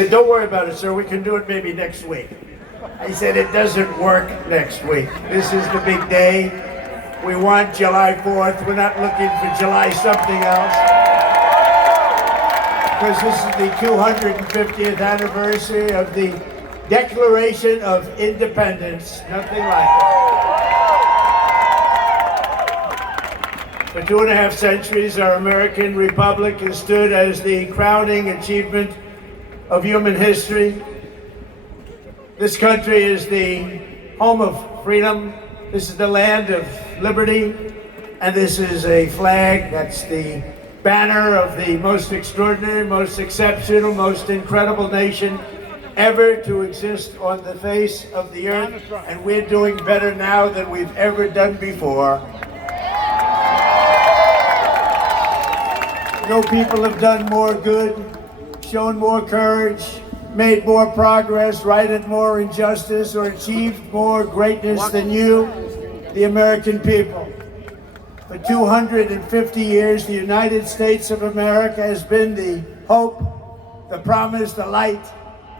said, don't worry about it, sir. We can do it maybe next week. I said, it doesn't work next week. This is the big day. We want July 4th. We're not looking for July something else. Because this is the 250th anniversary of the Declaration of Independence. Nothing like it. For 2.5 centuries, our American Republic has stood as the crowning achievement of human history. This country is the home of freedom. This is the land of liberty. And this is a flag that's the banner of the most extraordinary, most exceptional, most incredible nation ever to exist on the face of the earth. And we're doing better now than we've ever done before. No people have done more good, shown more courage, made more progress, righted more injustice, or achieved more greatness than you, the American people. For 250 years, the United States of America has been the hope, the promise, the light,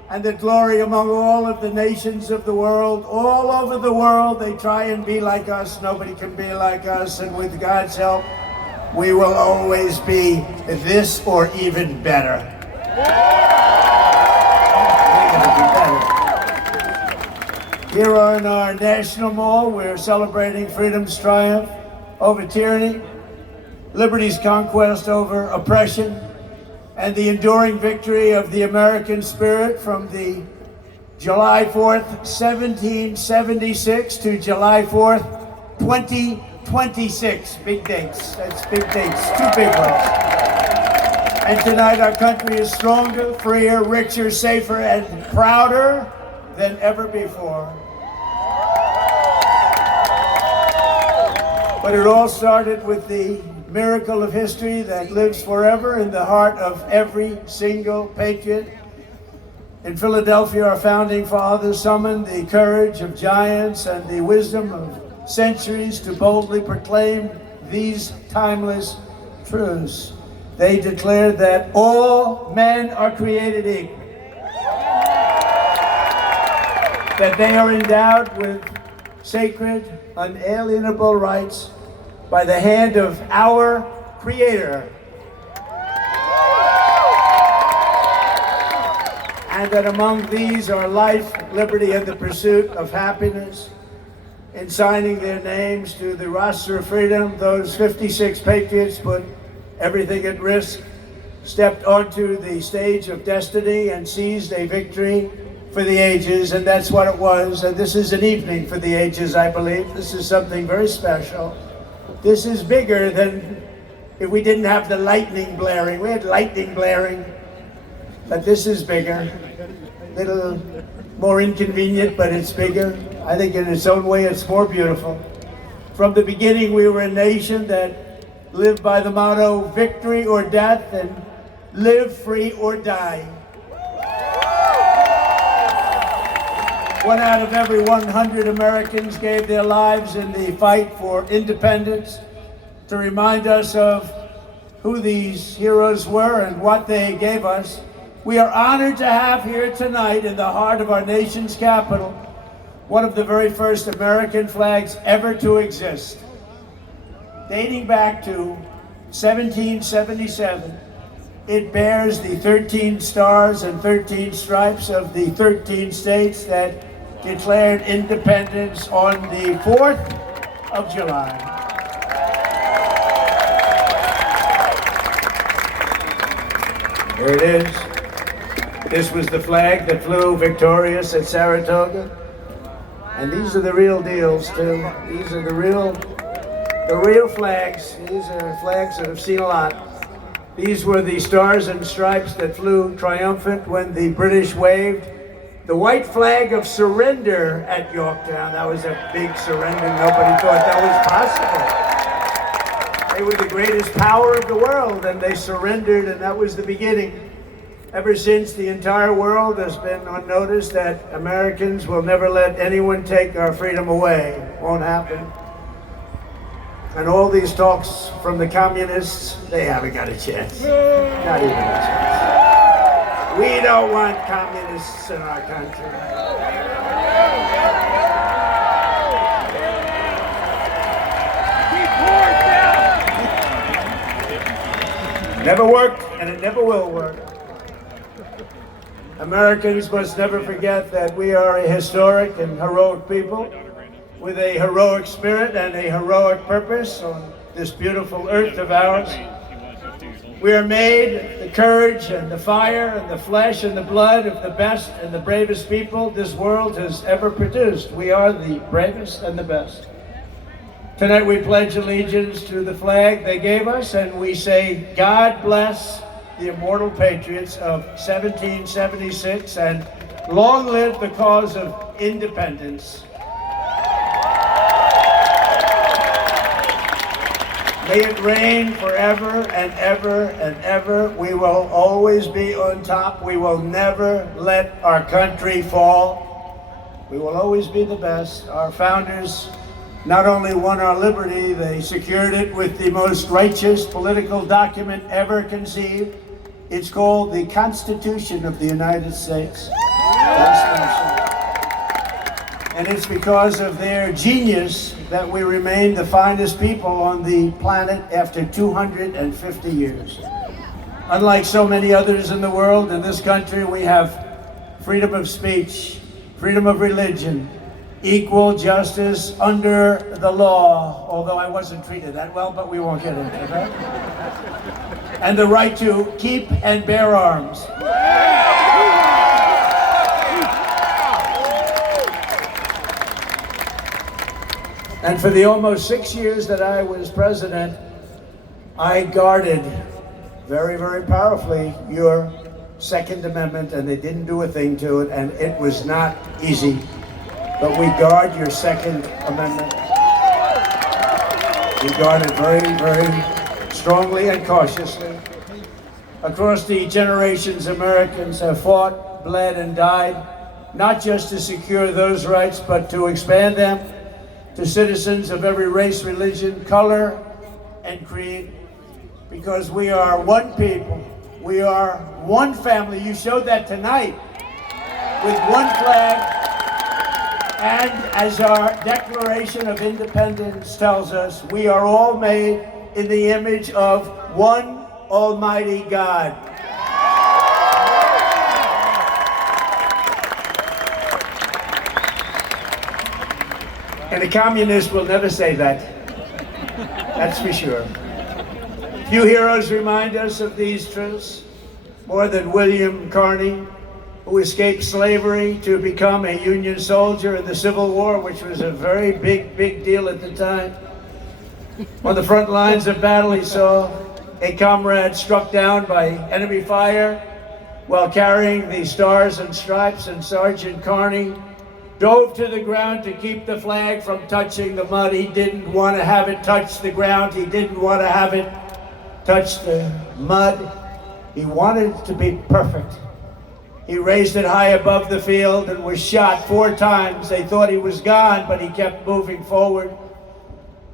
and the glory among all of the nations of the world. All over the world, they try and be like us. Nobody can be like us, and with God's help, we will always be this or even better. Here in our National Mall, we're celebrating freedom's triumph over tyranny, liberty's conquest over oppression, and the enduring victory of the American spirit from the July 4th, 1776 to July 4th, 2026. Big dates. That's big dates. Two big ones. And tonight our country is stronger, freer, richer, safer, and prouder than ever before. But it all started with the miracle of history that lives forever in the heart of every single patriot. In Philadelphia, our founding fathers summoned the courage of giants and the wisdom of centuries to boldly proclaim these timeless truths. They declared that all men are created equal, that they are endowed with sacred, unalienable rights by the hand of our Creator, and that among these are life, liberty, and the pursuit of happiness. In signing their names to the roster of freedom, those 56 patriots put everything at risk, stepped onto the stage of destiny, and seized a victory for the ages, and that's what it was. And this is an evening for the ages, I believe. This is something very special. This is bigger than if we didn't have the lightning blaring. We had lightning blaring, but this is bigger. A little more inconvenient, but it's bigger. I think in its own way, it's more beautiful. From the beginning, we were a nation that lived by the motto, victory or death, and live free or die. 1 out of every 100 Americans gave their lives in the fight for independence to remind us of who these heroes were and what they gave us. We are honored to have here tonight in the heart of our nation's capital one of the very first American flags ever to exist. Dating back to 1777, it bears the 13 stars and 13 stripes of the 13 states that declared independence on the 4th of July. There it is. This was the flag that flew victorious at Saratoga. And these are the real deals, too. These are the real flags. These are flags that have seen a lot. These were the stars and stripes that flew triumphant when the British waved the white flag of surrender at Yorktown. That was a big surrender. Nobody thought that was possible. They were the greatest power of the world, and they surrendered, and that was the beginning. Ever since, the entire world has been on notice that Americans will never let anyone take our freedom away. Won't happen. And all these talks from the communists, they haven't got a chance. Not even a chance. We don't want communists in our country. Never worked, and it never will work. Americans must never forget that we are a historic and heroic people with a heroic spirit and a heroic purpose on this beautiful earth of ours. We are made of the courage and the fire and the flesh and the blood of the best and the bravest people this world has ever produced. We are the bravest and the best. Tonight we pledge allegiance to the flag they gave us, and we say, God bless the immortal patriots of 1776, and long live the cause of independence. May it reign forever and ever and ever. We will always be on top. We will never let our country fall. We will always be the best. Our founders not only won our liberty, they secured it with the most righteous political document ever conceived. It's called the Constitution of the United States. And it's because of their genius that we remain the finest people on the planet after 250 years. Unlike so many others in the world, in this country we have freedom of speech, freedom of religion, equal justice under the law, although I wasn't treated that well, but we won't get into that. And the right to keep and bear arms. And for the almost 6 years that I was president, I guarded very, very powerfully your Second Amendment, and they didn't do a thing to it, and it was not easy. But we guard your Second Amendment. We guard it very, very strongly and cautiously. Across the generations, Americans have fought, bled, and died, not just to secure those rights, but to expand them to citizens of every race, religion, color, and creed, because we are one people, we are one family. You showed that tonight with one flag, and as our Declaration of Independence tells us, we are all made in the image of one Almighty God. And a communist will never say that. That's for sure. Few heroes remind us of these truths more than William Carney, who escaped slavery to become a Union soldier in the Civil War, which was a very big deal at the time. On the front lines of battle, he saw a comrade struck down by enemy fire while carrying the Stars and Stripes, and Sergeant Carney dove to the ground to keep the flag from touching the mud. He didn't want to have it touch the ground. He didn't want to have it touch the mud. He wanted it to be perfect. He raised it high above the field and was shot 4 times. They thought he was gone, but he kept moving forward.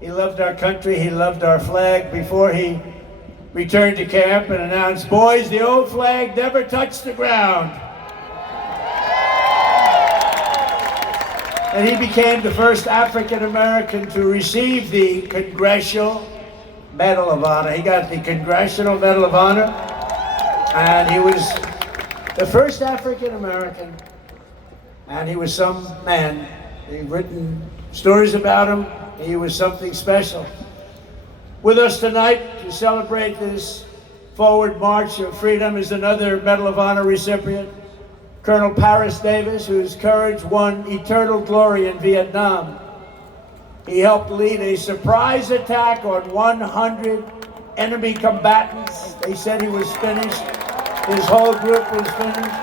He loved our country. He loved our flag. Before he returned to camp and announced, "Boys, the old flag never touched the ground." And he became the first African American to receive the Congressional Medal of Honor. He got the Congressional Medal of Honor, and he was the first African American, and he was some man. They've written stories about him. He was something special. With us tonight to celebrate this forward march of freedom is another Medal of Honor recipient, Colonel Paris Davis, whose courage won eternal glory in Vietnam. He helped lead a surprise attack on 100 enemy combatants. They said he was finished. His whole group was finished.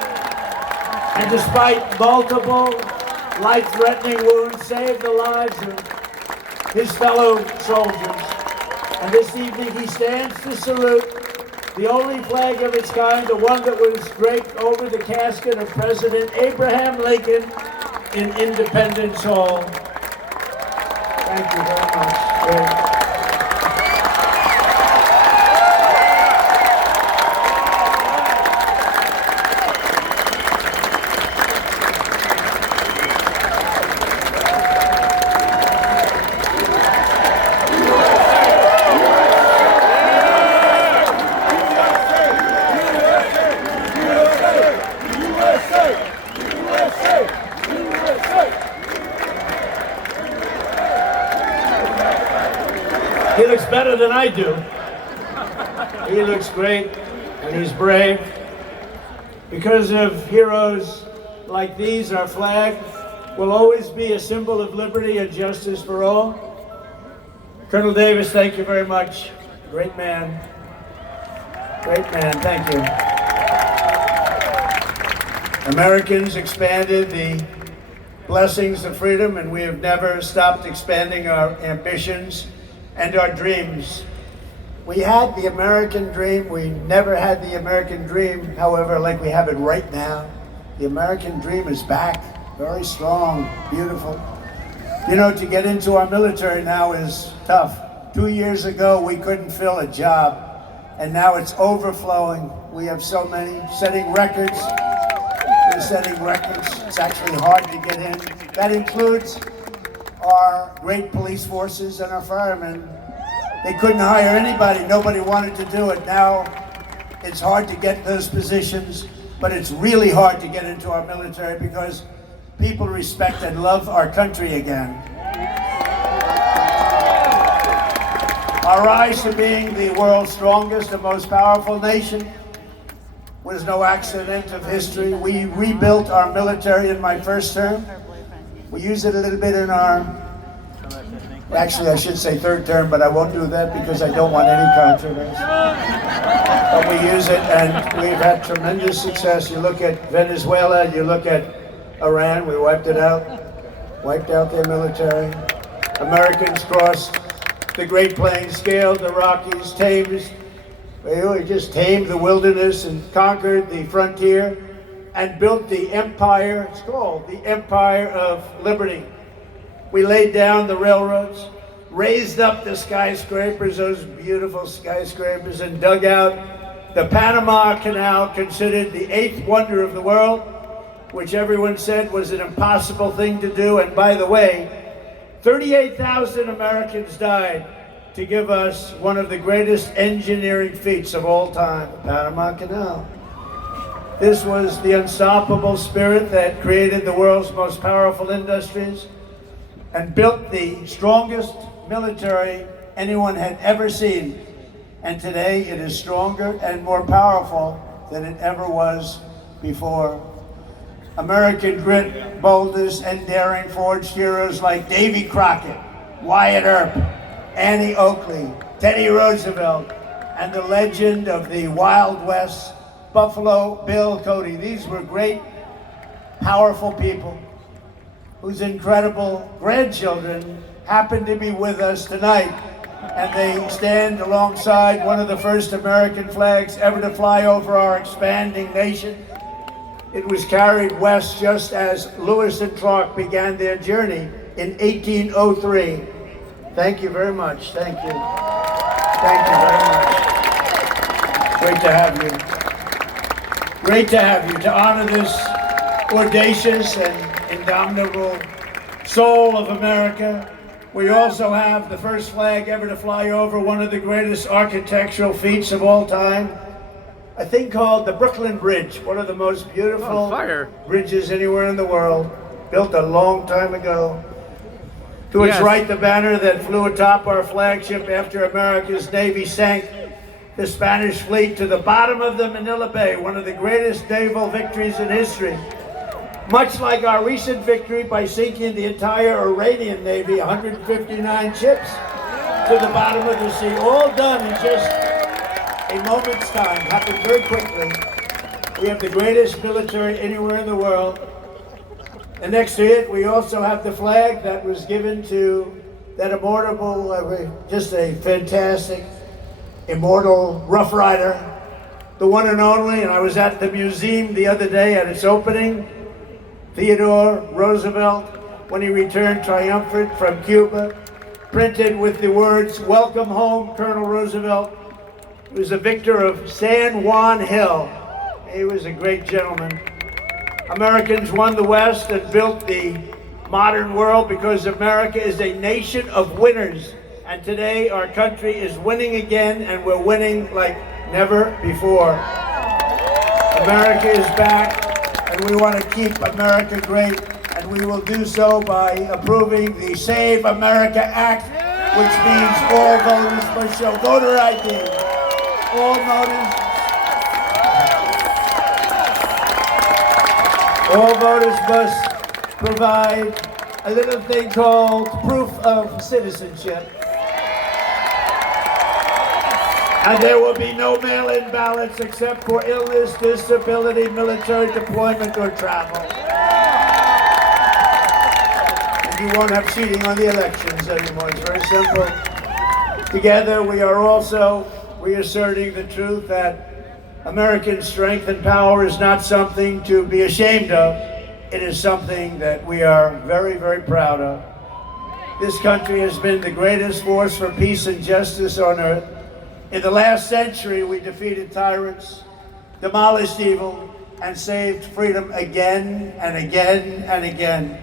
And despite multiple life-threatening wounds, saved the lives of his fellow soldiers. And this evening he stands to salute the only flag of its kind, the one that was draped over the casket of President Abraham Lincoln in Independence Hall. Thank you very much. better than I do. He looks great, and he's brave. Because of heroes like these, our flag will always be a symbol of liberty and justice for all. Colonel Davis, thank you very much. Great man. Great man, thank you. Americans expanded the blessings of freedom, and we have never stopped expanding our ambitions and our dreams. We had the American dream. We never had the American dream, however, like we have it right now. The American dream is back, very strong, beautiful. You know, to get into our military now is tough. 2 years ago, we couldn't fill a job, and now it's overflowing. We have so many, setting records. We're setting records. It's actually hard to get in. That includes our great police forces and our firemen. They couldn't hire anybody. Nobody wanted to do it. Now it's hard to get those positions, but it's really hard to get into our military because people respect and love our country again. Our rise to being the world's strongest and most powerful nation was no accident of history. We rebuilt our military in my first term. We use it a little bit in our, actually I should say third term, but I won't do that because I don't want any controversy. But we use it, and we've had tremendous success. You look at Venezuela, you look at Iran, we wiped out their military. Americans crossed the Great Plains, scaled the Rockies, we just tamed the wilderness and conquered the frontier and built the empire. It's called the Empire of Liberty. We laid down the railroads, raised up the skyscrapers, those beautiful skyscrapers, and dug out the Panama Canal, considered the 8th wonder of the world, which everyone said was an impossible thing to do. And by the way, 38,000 Americans died to give us one of the greatest engineering feats of all time, the Panama Canal. This was the unstoppable spirit that created the world's most powerful industries and built the strongest military anyone had ever seen. And today it is stronger and more powerful than it ever was before. American grit, boldness, and daring forged heroes like Davy Crockett, Wyatt Earp, Annie Oakley, Teddy Roosevelt, and the legend of the Wild West, Buffalo Bill Cody. These were great, powerful people whose incredible grandchildren happen to be with us tonight. And they stand alongside one of the first American flags ever to fly over our expanding nation. It was carried west just as Lewis and Clark began their journey in 1803. Thank you very much. Thank you. Thank you very much. Great to have you. Great to have you, to honor this audacious and indomitable soul of America. We also have the first flag ever to fly over one of the greatest architectural feats of all time. A thing called the Brooklyn Bridge, one of the most beautiful bridges anywhere in the world, built a long time ago. To its right, the banner that flew atop our flagship after America's Navy sank the Spanish fleet to the bottom of the Manila Bay, one of the greatest naval victories in history. Much like our recent victory by sinking the entire Iranian Navy, 159 ships, to the bottom of the sea, all done in just a moment's time, happened very quickly. We have the greatest military anywhere in the world. And next to it, we also have the flag that was given to that immortal, just a fantastic, immortal Rough Rider, the one and only. And I was at the museum the other day at its opening. Theodore Roosevelt, when he returned triumphant from Cuba, printed with the words, "Welcome home, Colonel Roosevelt." He was a victor of San Juan Hill. He was a great gentleman. Americans won the West and built the modern world because America is a nation of winners. And today our country is winning again, and we're winning like never before. America is back, and we want to keep America great, and we will do so by approving the Save America Act which means all voters must show voter ID. All voters must provide a little thing called proof of citizenship. And there will be no mail-in ballots except for illness, disability, military deployment, or travel. And you won't have cheating on the elections anymore. It's very simple. Together, we are also reasserting the truth that American strength and power is not something to be ashamed of. It is something that we are very, very proud of. This country has been the greatest force for peace and justice on earth. In the last century, we defeated tyrants, demolished evil, and saved freedom again and again and again.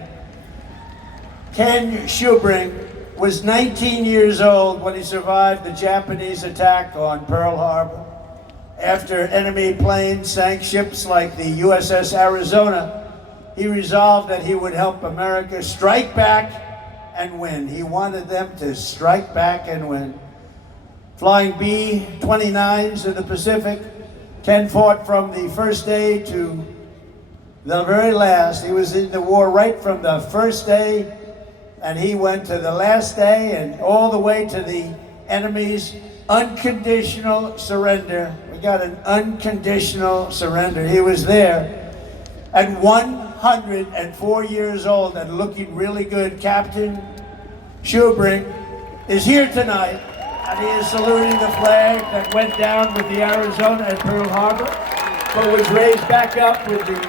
Ken Schubring was 19 years old when he survived the Japanese attack on Pearl Harbor. After enemy planes sank ships like the USS Arizona, he resolved that he would help America strike back and win. He wanted them to strike back and win. Flying B-29s in the Pacific, Ken fought from the first day to the very last. He was in the war right from the first day, and he went to the last day and all the way to the enemy's unconditional surrender. We got an unconditional surrender. He was there at 104 years old and looking really good. Captain Schubring is here tonight, and he is saluting the flag that went down with the Arizona at Pearl Harbor, but was raised back up with the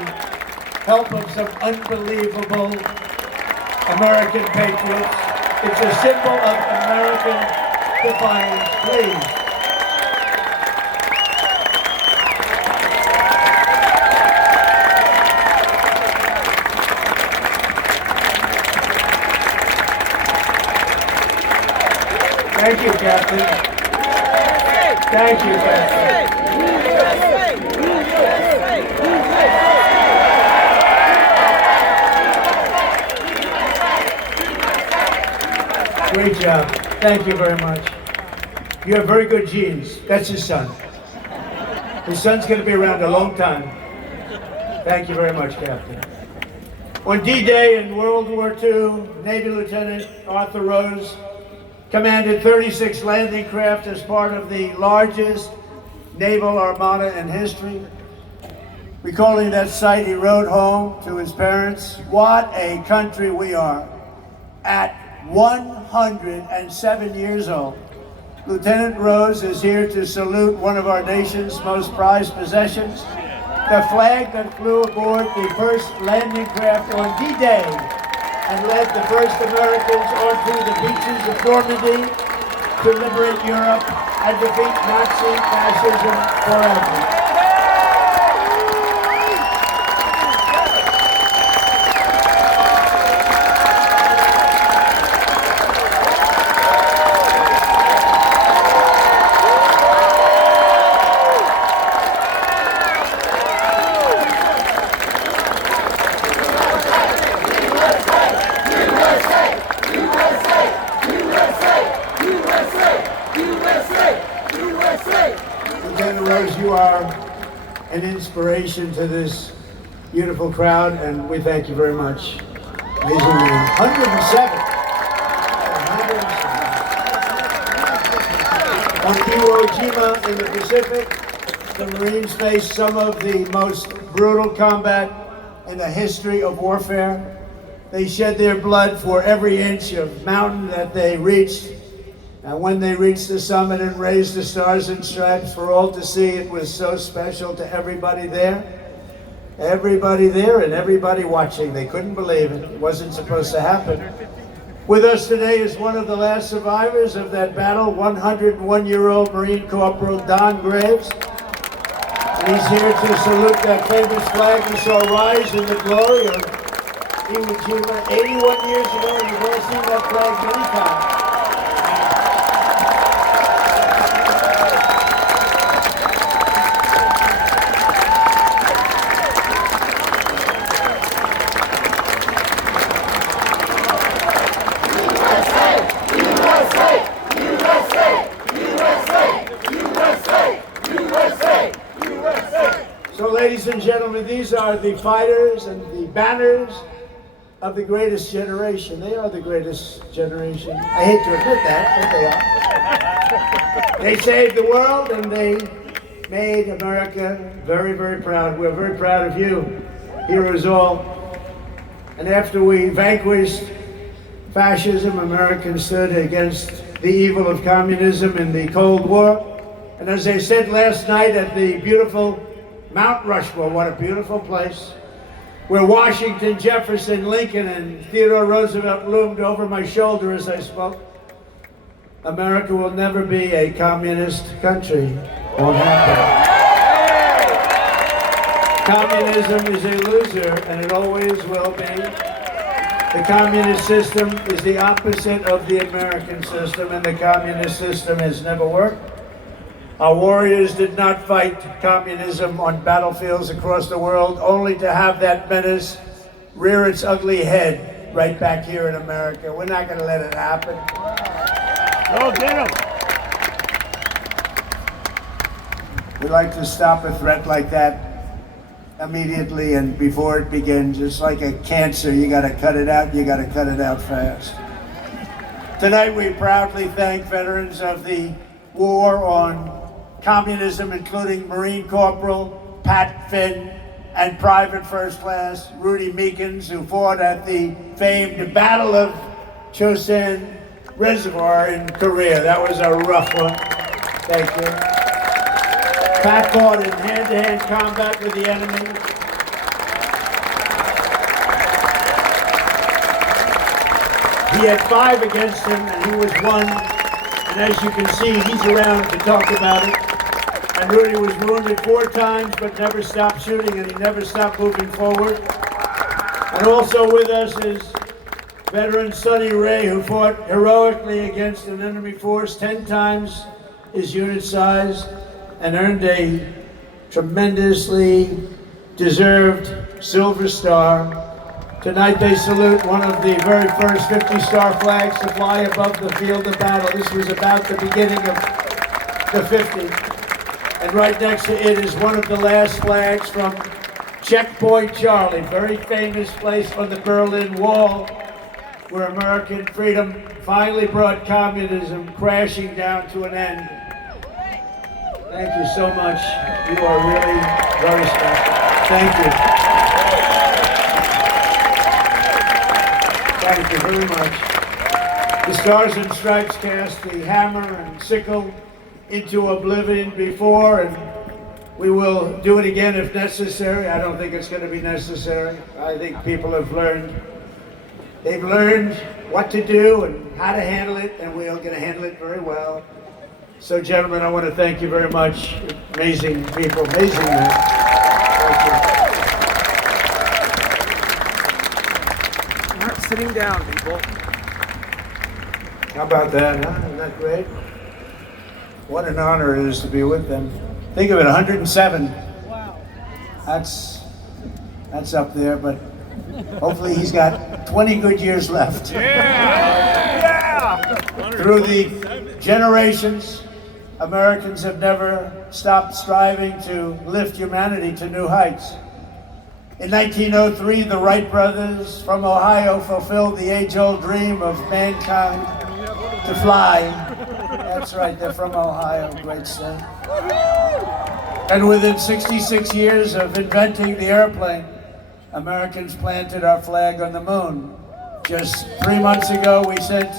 help of some unbelievable American patriots. It's a symbol of American defiance. Please. Thank you, Captain. Thank you, Captain. Great job. Thank you very much. You have very good genes. That's his son. His son's going to be around a long time. Thank you very much, Captain. On D-Day in World War II, Navy Lieutenant Arthur Rose commanded 36 landing craft as part of the largest naval armada in history. Recalling that sight, he wrote home to his parents, "What a country we are." At 107 years old, Lieutenant Rose is here to salute one of our nation's most prized possessions, the flag that flew aboard the first landing craft on D-Day and led the first Americans onto the beaches of Normandy to liberate Europe and defeat Nazi fascism forever. Lieutenant Rose, you are an inspiration to this beautiful crowd, and we thank you very much. Amazing man. 107. On Iwo Jima in the Pacific, the Marines faced some of the most brutal combat in the history of warfare. They shed their blood for every inch of mountain that they reached. And when they reached the summit and raised the stars and stripes for all to see, it was so special to everybody there. Everybody there and everybody watching. They couldn't believe it. It wasn't supposed to happen. With us today is one of the last survivors of that battle, 101-year-old Marine Corporal Don Graves. And he's here to salute that famous flag we saw rise in the glory of Iwo Jima 81 years ago. You've all seen that flag many times. USA! and gentlemen, these are the fighters and the banners of the greatest generation. They are the greatest generation. I hate to admit that, but they are. They saved the world and they made America very, very proud. We're very proud of you, heroes all. And after we vanquished fascism, Americans stood against the evil of communism in the Cold War. And as I said last night at the beautiful Mount Rushmore, what a beautiful place, where Washington, Jefferson, Lincoln, and Theodore Roosevelt loomed over my shoulder as I spoke. America will never be a communist country. Won't happen. Communism is a loser, and it always will be. The communist system is the opposite of the American system, and the communist system has never worked. Our warriors did not fight communism on battlefields across the world, only to have that menace rear its ugly head right back here in America. We're not going to let it happen. Go get them! We'd like to stop a threat like that immediately and before it begins. It's like a cancer. You got to cut it out. You got to cut it out fast. Tonight we proudly thank veterans of the war on communism, including Marine Corporal Pat Finn and Private First Class Rudy Meekins, who fought at the famed Battle of Chosin Reservoir in Korea. That was a rough one. Thank you. Pat fought in hand-to-hand combat with the enemy. He had 5 against him, and he was 1. And as you can see, he's around to talk about it. And Rudy was wounded 4 times, but never stopped shooting, and he never stopped moving forward. And also with us is veteran Sonny Ray, who fought heroically against an enemy force 10 times his unit size, and earned a tremendously deserved Silver Star. Tonight they salute one of the very first 50-star flags to fly above the field of battle. This was about the beginning of the 50s. And right next to it is one of the last flags from Checkpoint Charlie, very famous place on the Berlin Wall, where American freedom finally brought communism crashing down to an end. Thank you so much. You are really very special. Thank you. Thank you very much. The Stars and Stripes cast the hammer and sickle into oblivion before, and we will do it again if necessary. I don't think it's going to be necessary. I think people have learned. They've learned what to do and how to handle it, and we're going to handle it very well. So, gentlemen, I want to thank you very much. Amazing people, amazing men. Thank You aren't sitting down, people. How about that, huh? Isn't that great? What an honor it is to be with them. Think of it, 107. Wow. That's up there, but hopefully he's got 20 good years left. Yeah! Through the generations, Americans have never stopped striving to lift humanity to new heights. In 1903, the Wright brothers from Ohio fulfilled the age-old dream of mankind to fly. That's right, they're from Ohio, great state. And within 66 years of inventing the airplane, Americans planted our flag on the moon. Just 3 months ago, we sent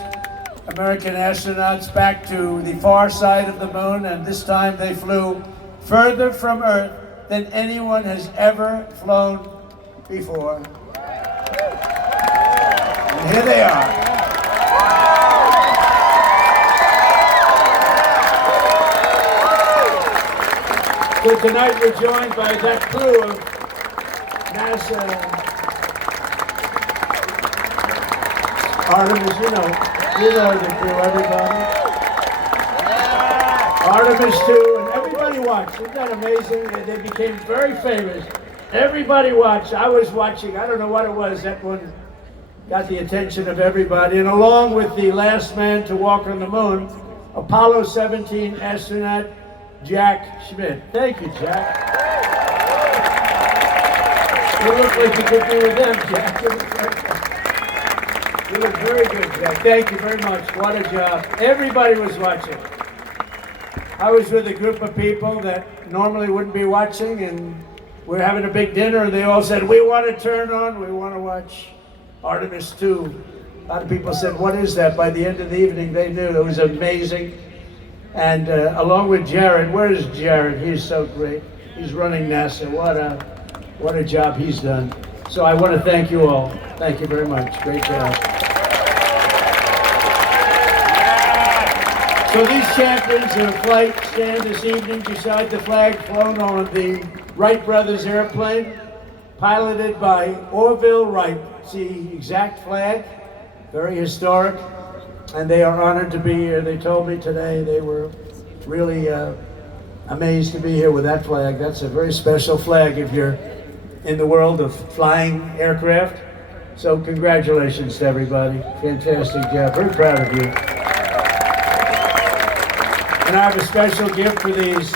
American astronauts back to the far side of the moon, and this time they flew further from Earth than anyone has ever flown before. And here they are. So tonight we're joined by that crew of NASA Artemis, you know the crew, everybody. Artemis 2, and everybody watched. Isn't that amazing? They became very famous. Everybody watched. I was watching. I don't know what it was. That one got the attention of everybody. And along with the last man to walk on the moon, Apollo 17 astronaut Jack Schmitt. Thank you, Jack. You look like you could be with them, Jack. You look very good, Jack. Thank you very much. What a job. Everybody was watching. I was with a group of people that normally wouldn't be watching, and we're having a big dinner, and they all said, we want to turn on, we want to watch Artemis 2. A lot of people said, what is that? By the end of the evening, they knew. It was amazing. And along with Jared, where is Jared? He's so great. He's running NASA. What a job he's done. So I want to thank you all. Thank you very much. Great job. So these champions of flight stand this evening beside the flag flown on the Wright brothers airplane, piloted by Orville Wright. It's the exact flag, very historic, and they are honored to be here. They told me today they were really amazed to be here with that flag. That's a very special flag if you're in the world of flying aircraft. So congratulations to everybody. Fantastic job. Very proud of you. And I have a special gift for these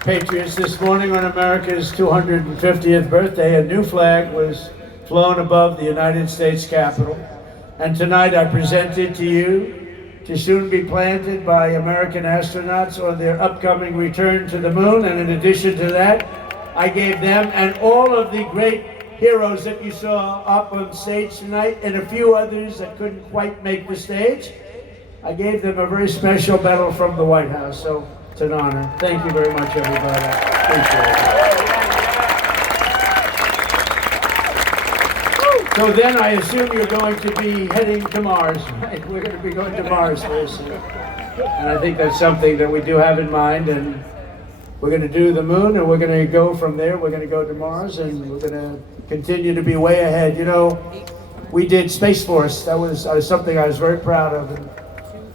patriots. This morning on America's 250th birthday, a new flag was flown above the United States Capitol. And tonight I present it to you to soon be planted by American astronauts on their upcoming return to the moon. And in addition to that, I gave them and all of the great heroes that you saw up on stage tonight, and a few others that couldn't quite make the stage, I gave them a very special medal from the White House. So it's an honor. Thank you very much, everybody. Appreciate it. So then I assume you're going to be heading to Mars, right? We're going to be going to Mars very soon. And I think that's something that we do have in mind, and we're going to do the moon, and we're going to go from there. We're going to go to Mars, and we're going to continue to be way ahead. You know, we did Space Force. That was something I was very proud of. And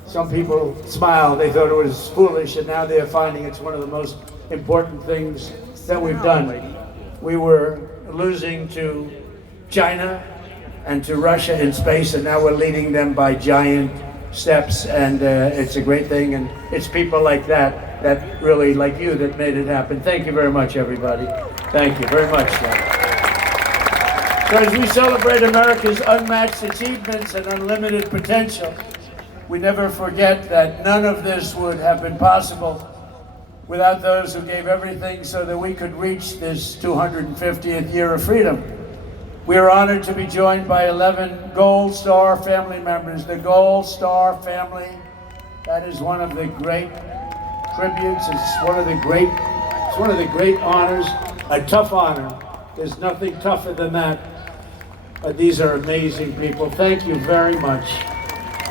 some people smiled. They thought it was foolish, and now they're finding it's one of the most important things that we've done. We were losing to China and to Russia in space, and now we're leading them by giant steps, and it's a great thing, and it's people like that really, like you, that made it happen. Thank you very much, everybody. Thank you very much. So as we celebrate America's unmatched achievements and unlimited potential, we never forget that none of this would have been possible without those who gave everything so that we could reach this 250th year of freedom. We are honored to be joined by 11 Gold Star family members. The Gold Star family, that is one of the great tributes. It's one of the great honors, a tough honor. There's nothing tougher than that. But these are amazing people. Thank you very much.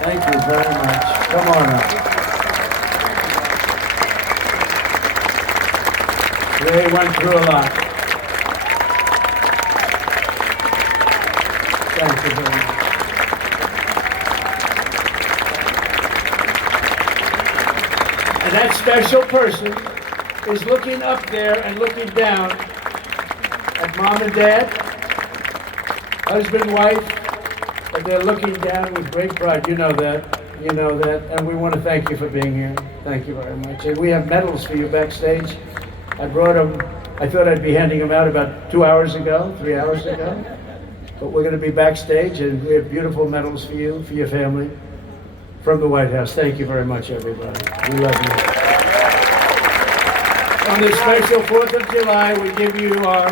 Thank you very much. Come on up. They went through a lot. Thank you very much. And that special person is looking up there and looking down at mom and dad, husband, wife, and they're looking down with great pride. You know that. You know that. And we want to thank you for being here. Thank you very much. And we have medals for you backstage. I brought them. I thought I'd be handing them out about 3 hours ago. But we're going to be backstage, and we have beautiful medals for you, for your family, from the White House. Thank you very much, everybody. We love you. On this special 4th of July, we give you our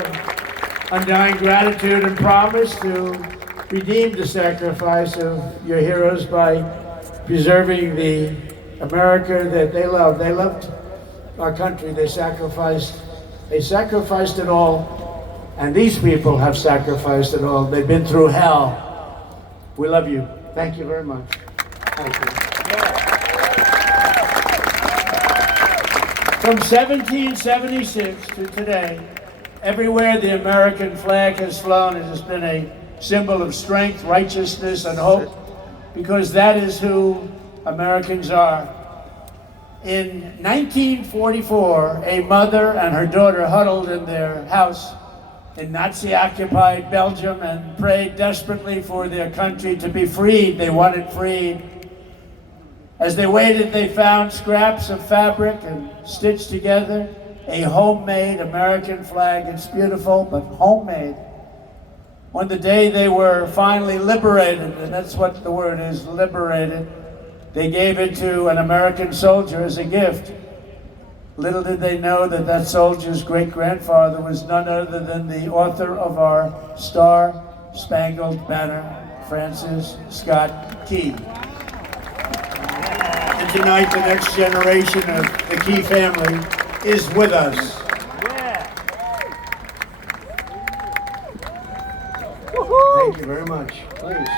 undying gratitude and promise to redeem the sacrifice of your heroes by preserving the America that they loved. They loved our country. They sacrificed it all. And these people have sacrificed it all. They've been through hell. We love you. Thank you very much. Thank you. From 1776 to today, everywhere the American flag has flown, it has been a symbol of strength, righteousness, and hope, because that is who Americans are. In 1944, a mother and her daughter huddled in their house in Nazi-occupied Belgium and prayed desperately for their country to be freed. They wanted freed. As they waited, they found scraps of fabric and stitched together a homemade American flag. It's beautiful, but homemade. On the day they were finally liberated, and that's what the word is, liberated, they gave it to an American soldier as a gift. Little did they know that that soldier's great-grandfather was none other than the author of our Star-Spangled Banner, Francis Scott Key. And tonight, the next generation of the Key family is with us. Thank you very much. Please.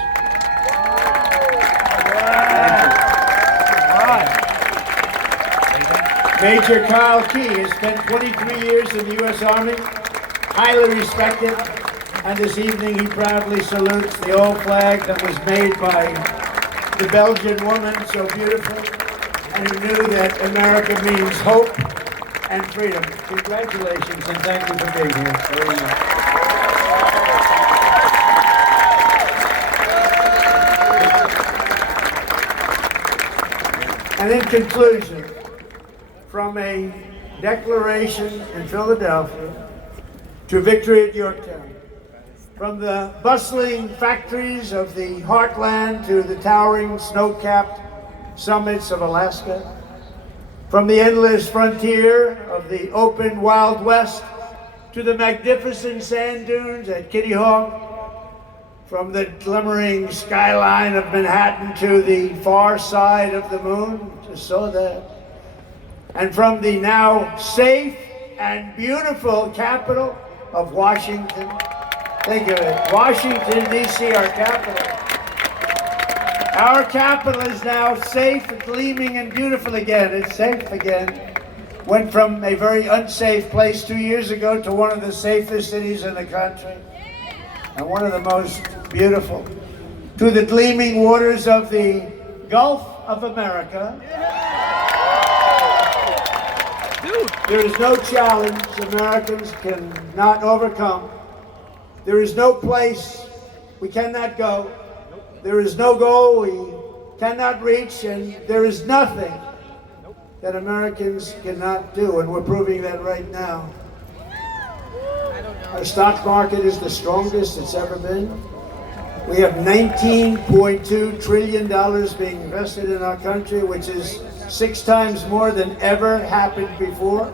Major Kyle Key has spent 23 years in the U.S. Army, highly respected, and this evening he proudly salutes the old flag that was made by the Belgian woman, so beautiful, and who knew that America means hope and freedom. Congratulations, and thank you for being here. Very much. And in conclusion, from a declaration in Philadelphia to victory at Yorktown, from the bustling factories of the heartland to the towering snow-capped summits of Alaska, from the endless frontier of the open Wild West to the magnificent sand dunes at Kitty Hawk, from the glimmering skyline of Manhattan to the far side of the moon, just saw that. And from the now safe and beautiful capital of Washington. Think of it, Washington, D.C., our capital. Our capital is now safe, gleaming, and beautiful again. It's safe again. Went from a very unsafe place 2 years ago to one of the safest cities in the country. And one of the most beautiful, to the gleaming waters of the Gulf of America. There is no challenge Americans cannot overcome. There is no place we cannot go. There is no goal we cannot reach, and there is nothing that Americans cannot do, and we're proving that right now. Our stock market is the strongest it's ever been. We have $19.2 trillion being invested in our country, which is 6 times more than ever happened before.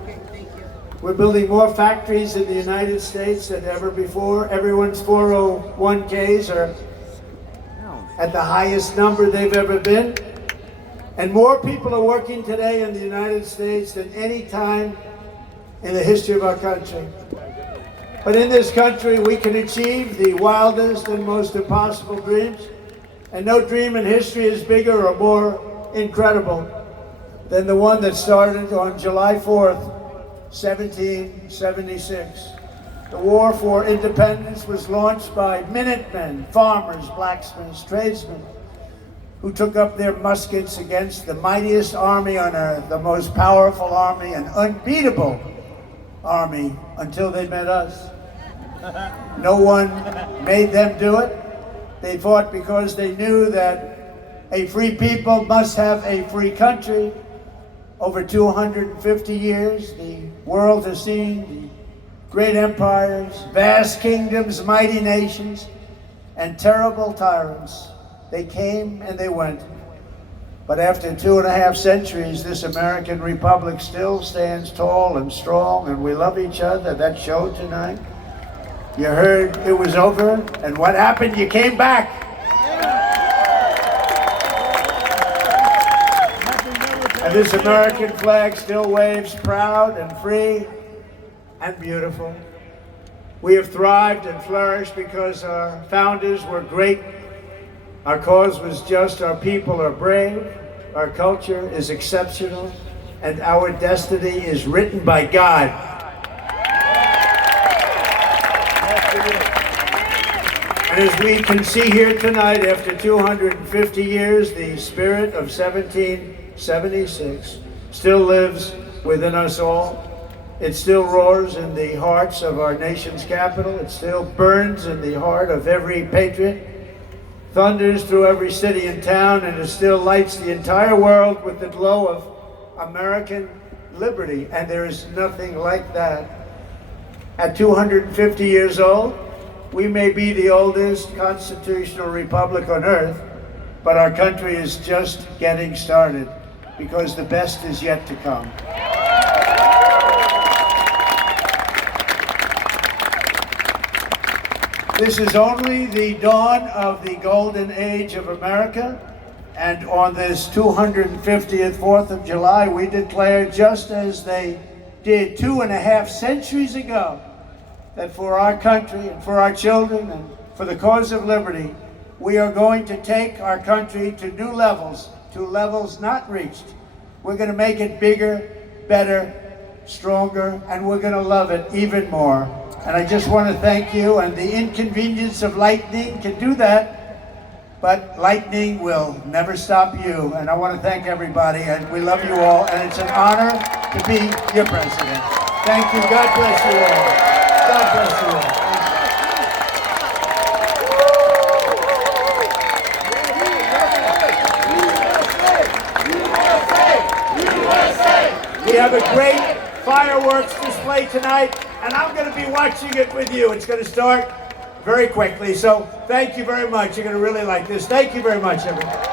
We're building more factories in the United States than ever before. Everyone's 401ks are at the highest number they've ever been. And more people are working today in the United States than any time in the history of our country. But in this country, we can achieve the wildest and most impossible dreams. And no dream in history is bigger or more incredible than the one that started on July 4th, 1776. The war for independence was launched by Minutemen, farmers, blacksmiths, tradesmen, who took up their muskets against the mightiest army on earth, the most powerful army, an unbeatable army, until they met us. No one made them do it. They fought because they knew that a free people must have a free country. Over 250 years, the world has seen the great empires, vast kingdoms, mighty nations, and terrible tyrants. They came and they went. But after 2.5 centuries, this American republic still stands tall and strong, and we love each other. That showed tonight. You heard it was over, and what happened? You came back. And this American flag still waves proud and free and beautiful. We have thrived and flourished because our founders were great. Our cause was just, our people are brave, our culture is exceptional, and our destiny is written by God. And as we can see here tonight, after 250 years, the spirit of 1776 still lives within us all. It still roars in the hearts of our nation's capital. It still burns in the heart of every patriot, thunders through every city and town, and it still lights the entire world with the glow of American liberty. And there is nothing like that. At 250 years old, We may be the oldest constitutional republic on earth, but our country is just getting started because the best is yet to come. This is only the dawn of the golden age of America, and on this 250th 4th of July, we declare, just as they did 2.5 centuries ago, that for our country and for our children and for the cause of liberty, we are going to take our country to new levels, to levels not reached. We're going to make it bigger, better, stronger, and we're going to love it even more. And I just want to thank you, and the inconvenience of lightning can do that, but lightning will never stop you. And I want to thank everybody, and we love you all, and it's an honor to be your president. Thank you. God bless you all. God bless you all. We have a great fireworks display tonight, and I'm going to be watching it with you. It's going to start very quickly, so thank you very much. You're going to really like this. Thank you very much, everybody.